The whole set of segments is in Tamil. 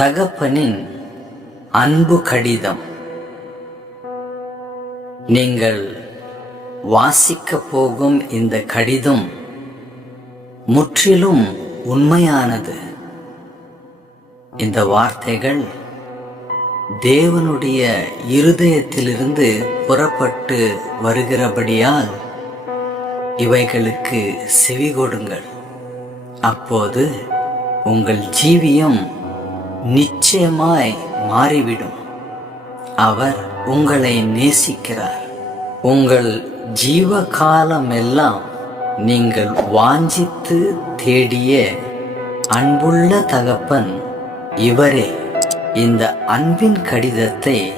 தகப்பனின் அன்பு கடிதம். நீங்கள் வாசிக்க போகும் இந்த கடிதம் முற்றிலும் உண்மையானது. இந்த வார்த்தைகள் தேவனுடைய இருதயத்திலிருந்து புறப்பட்டு வருகிறபடியால் இவைகளுக்கு செவி கொடுங்கள் அப்போது உங்கள் ஜீவியம் நிச்சயமாய் மாறிவிடும். அவர் உங்களை நேசிக்கிறார். உங்கள் ஜீவ காலமெல்லாம் நீங்கள் வாஞ்சித்து தேடிய அன்புள்ள தகப்பன் இவரே. இந்த அன்பின் கடிதத்தை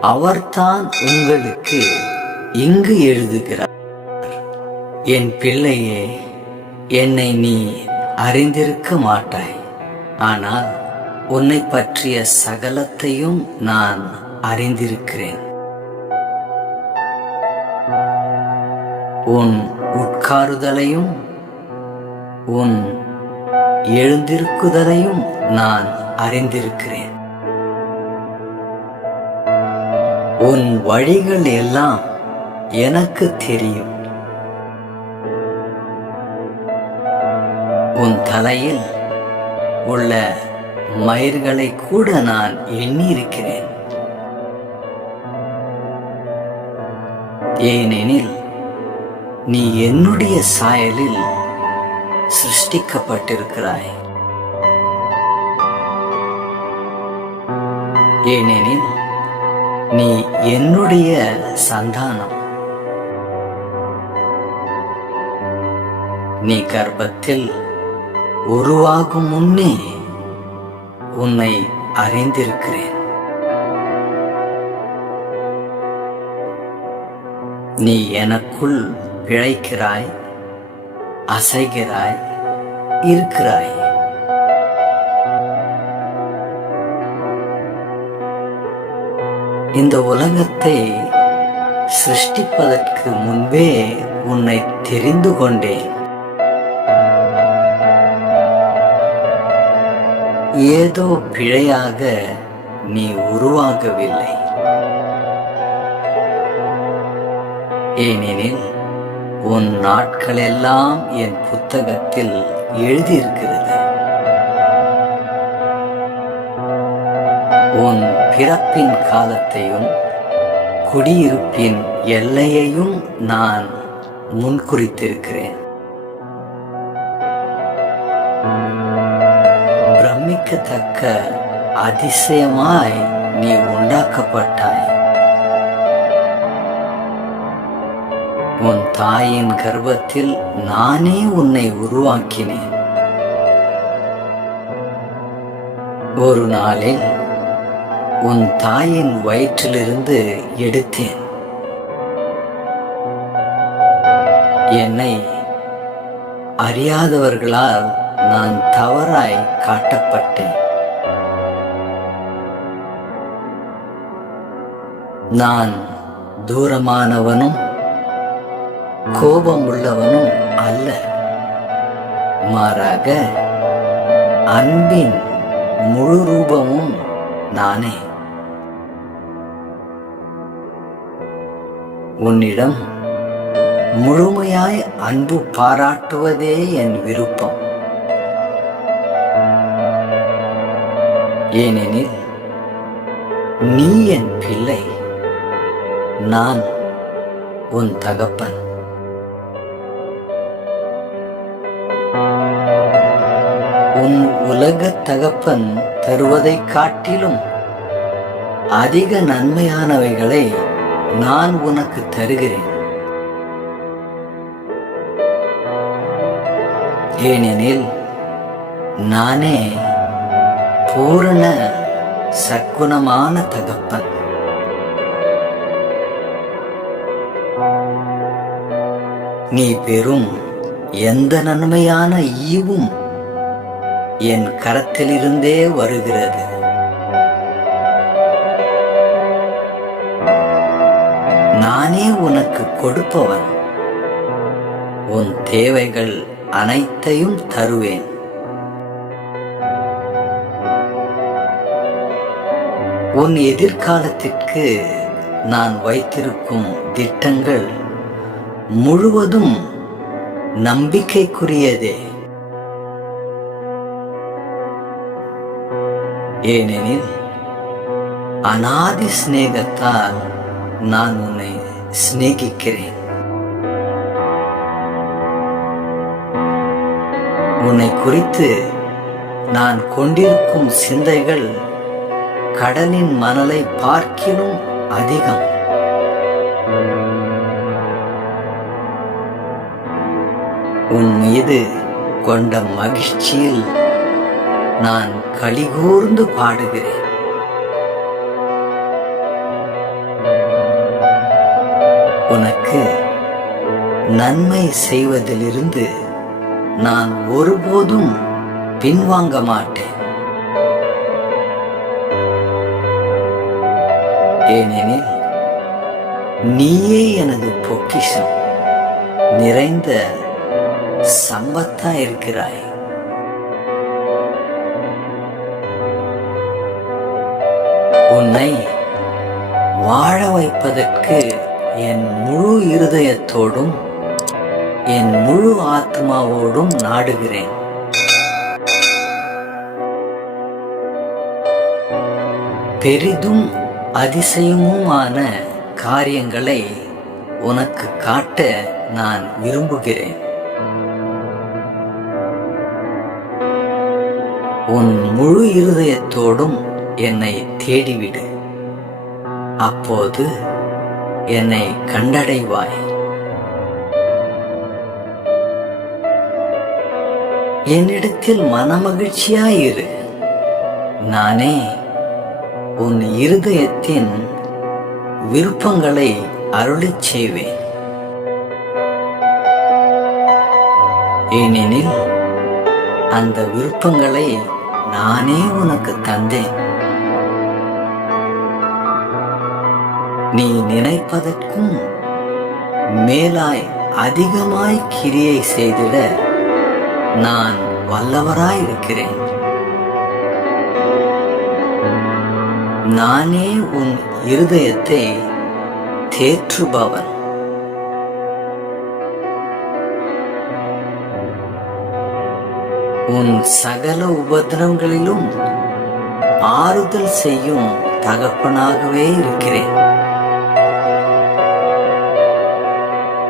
அவர்தான் உங்களுக்கு இங்கு எழுதுகிறார். என் பிள்ளையே என்னை நீ அறிந்திருக்க மாட்டாய். ஆனால் உன்னை பற்றிய சகலத்தையும் நான் அறிந்திருக்கிறேன். உன் உட்காருதலையும் உன் எழுந்திருக்குதலையும் நான் அறிந்திருக்கிறேன். உன் வழிகள் எல்லாம் எனக்கு தெரியும். உன் தலையில் உள்ள மயிர்களை கூட நான் எண்ணியிருக்கிறேன். ஏனெனில் நீ என்னுடைய சாயலில் சிருஷ்டிக்கப்பட்டிருக்கிறாய். ஏனெனில் நீ என்னுடைய சந்தானம். நீ கர்ப்பத்தில் உருவாகும் முன்னே உன்னை அறிந்திருக்கிறேன். நீ எனக்குள் பிழைக்கிறாய் அசைகிறாய் இருக்கிறாய். இந்த உலகத்தை சிருஷ்டிப்பதற்கு முன்பே உன்னை தெரிந்து கொண்டேன். ஏதோ பிழையாக நீ உருவாகவில்லை. ஏனெனில் உன் நாட்களெல்லாம் என் புத்தகத்தில் எழுதியிருக்கிறது. உன் பிறப்பின் காலத்தையும் குடியிருப்பின் எல்லையையும் நான் முன்குறித்திருக்கிறேன். பிரமிக்கத்தக்க அதிசயமாய் நீ உண்டாக்கப்பட்டாய். உன் தாயின் கர்ப்பத்தில் நானே உன்னை உருவாக்கினேன். ஒரு நாளில் உன் தாயின் வயிற்றிலிருந்து எடுத்தேன். என்னை அறியாதவர்களால் நான் தவறாய் காட்டப்பட்டேன். நான் தூரமானவனும் கோபமுள்ளவனும் அல்ல. மாறாக அன்பின் முழு ரூபமும் நானே. உன்னிடம் முழுமையாய் அன்பு பாராட்டுவதே என் விருப்பம். ஏனெனில் நீ என் பிள்ளை நான் உன் தகப்பன். உன் உலக தகப்பன் தருவதைக் காட்டிலும் அதிக நன்மையானவைகளை நான் உனக்கு தருகிறேன். ஏனெனில் நானே பூரண சற்குணமான தகப்பன். நீ பெறும் எந்த நன்மையான ஈவும் என் கரத்திலிருந்தே வருகிறது. நானே உனக்கு கொடுப்பவன். உன் தேவைகள் அனைத்தையும் தருவேன். உன் எதிர்காலத்திற்கு நான் வைத்திருக்கும் திட்டங்கள் முழுவதும் நம்பிக்கைக்குரியதே. ஏனெனில் அனாதி சிநேகத்தால் நான் உன்னை சிநேகிக்கிறேன். உன்னை குறித்து நான் கொண்டிருக்கும் சிந்தைகள் கடலின் மணலை பார்க்கிலும் அதிகம். உன் மீது கொண்ட மகிழ்ச்சியில் நான் கலிகூர்ந்து பாடுகிறேன். உனக்கு நன்மை செய்வதிலிருந்து நான் ஒருபோதும் பின்வாங்க மாட்டேன். ஏனெனில் நீயே எனது பொக்கிஷம் நிறைந்த சம்பத்தா இருக்கிறாய். உன்னை வாழ வைப்பதற்கு என் முழு இருதயத்தோடும் என் முழு ஆத்மாவோடும் நாடுகிறேன். பெரிதும் அதிசயமுமான காரியங்களை உனக்கு காட்ட நான் விரும்புகிறேன். உன் முழு இருதயத்தோடும் என்னை தேடிவிடு. அப்போது என்னை கண்டடைவாய். என்னிடத்தில் மனமகிழ்ச்சியாயிரு. நானே உன் இருதயத்தின் விருப்பங்களை அருளிச் செய்வேன். ஏனெனில் அந்த விருப்பங்களை நானே உனக்கு தந்தேன். நீ நினைப்பதற்கும் மேலாய் அதிகமாய் கிரியை செய்திட நான் வல்லவராய் இருக்கிறேன் நானே உன் இருதயத்தை தேற்றுபவன். உன் சகல உபதிரவங்களிலும் ஆறுதல் செய்யும் தகப்பனாகவே இருக்கிறேன்.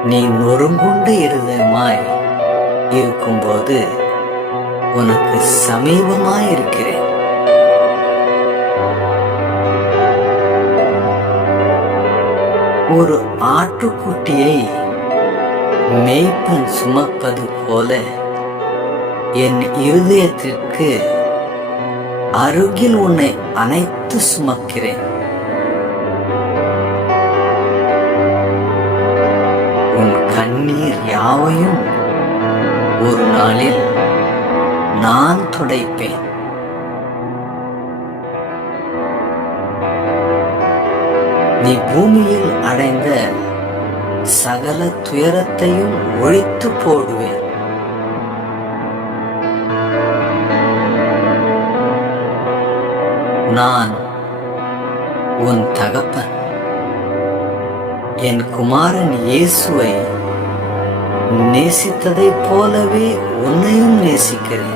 நீ நொறுங்குண்டு இருதயமாய் இருக்கும்போது உனக்கு சமீபமாய் இருக்கிறேன். ஒரு ஆட்டுக்குட்டியை மெய்ப்பன் சுமப்பது போல என் இருதயத்திற்கு அருகில் உன்னை அனைத்து சுமக்கிறேன். உன் கண்ணீர் யாவையும் ஒரு நாளில் நான் துடைப்பேன். நீ பூமியில் அடைந்த சகல துயரத்தையும் ஒழித்து போடுவேன். நான் உன் தகப்பன். என் குமாரன் இயேசுவை நேசித்ததைப் போலவே உன்னையும் நேசிக்கிறேன்.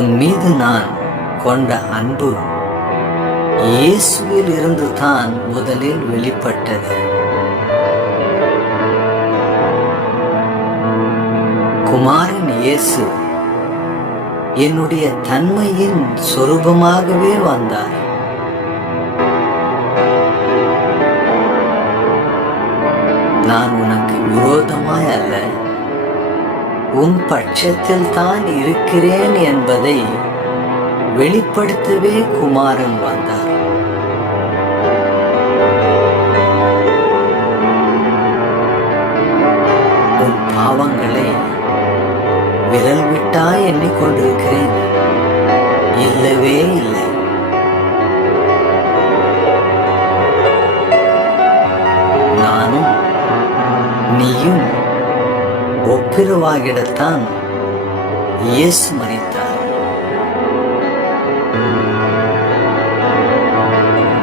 உன் மீது நான் கொண்ட அன்பு இயேசுவில் இருந்து தான் முதலில் வெளிப்பட்டது. குமாரன் இயேசு என்னுடைய தன்மையின் சொரூபமாகவே வந்தார் உன் பட்சத்தில் தான் இருக்கிறேன் என்பதை வெளிப்படுத்தவே குமாரன் வந்தார். உன் பாவங்களை விரல் விட்டாய் எண்ணிக்கொண்டிருக்கிறேன். இல்லவே இல்லை. நானும் இயேசு மறித்தார்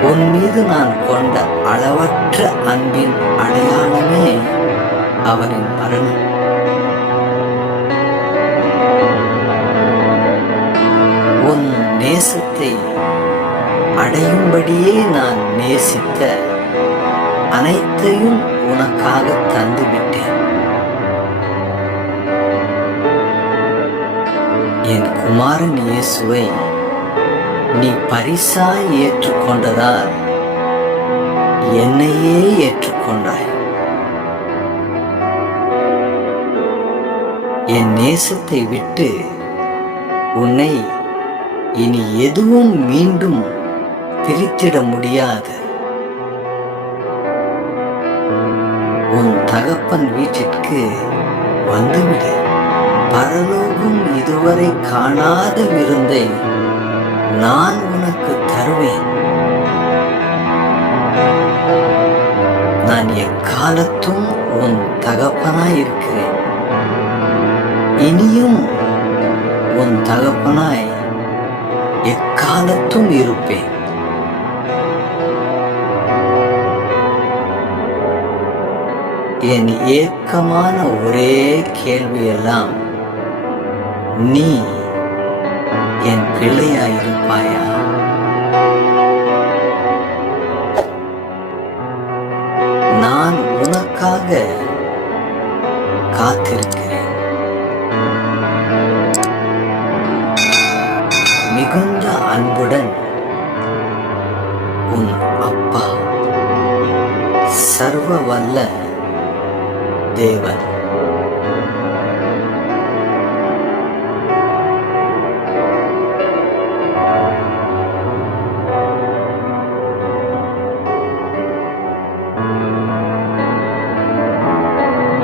உன் மீது நான் கொண்ட அளவற்ற அன்பின் அடையாளமே அவரின் மரணம். உன் நேசத்தை அடையும்படியே நான் நேசித்த அனைத்தையும் உனக்காக தந்துவிட்டேன். என் குமாரன் இயேசுவை நீ பரிசாய் ஏற்றுக்கொண்டதால் என்னையே ஏற்றுக்கொண்டாய். என் நேசத்தை விட்டு உன்னை இனி எதுவும் மீண்டும் பிரித்திட முடியாது. உன் தகப்பன் வீட்டிற்கு வந்துவிடு. பரலோகம் இதுவரை காணாத விருந்தை நான் உனக்கு தருவேன். நான் எக்காலத்தும் உன் தகப்பனாய் இருக்கிறேன் இனியும் உன் தகப்பனாய் எக்காலத்தும் இருப்பேன். என் ஏக்கமான ஒரே கேள்வியெல்லாம் நீ என் பிள்ளையாயிருப்பாயா? நான் உனக்காக காத்திருக்கிறேன். மிகுந்த அன்புடன் உன் அப்பா சர்வ வல்ல தேவன்.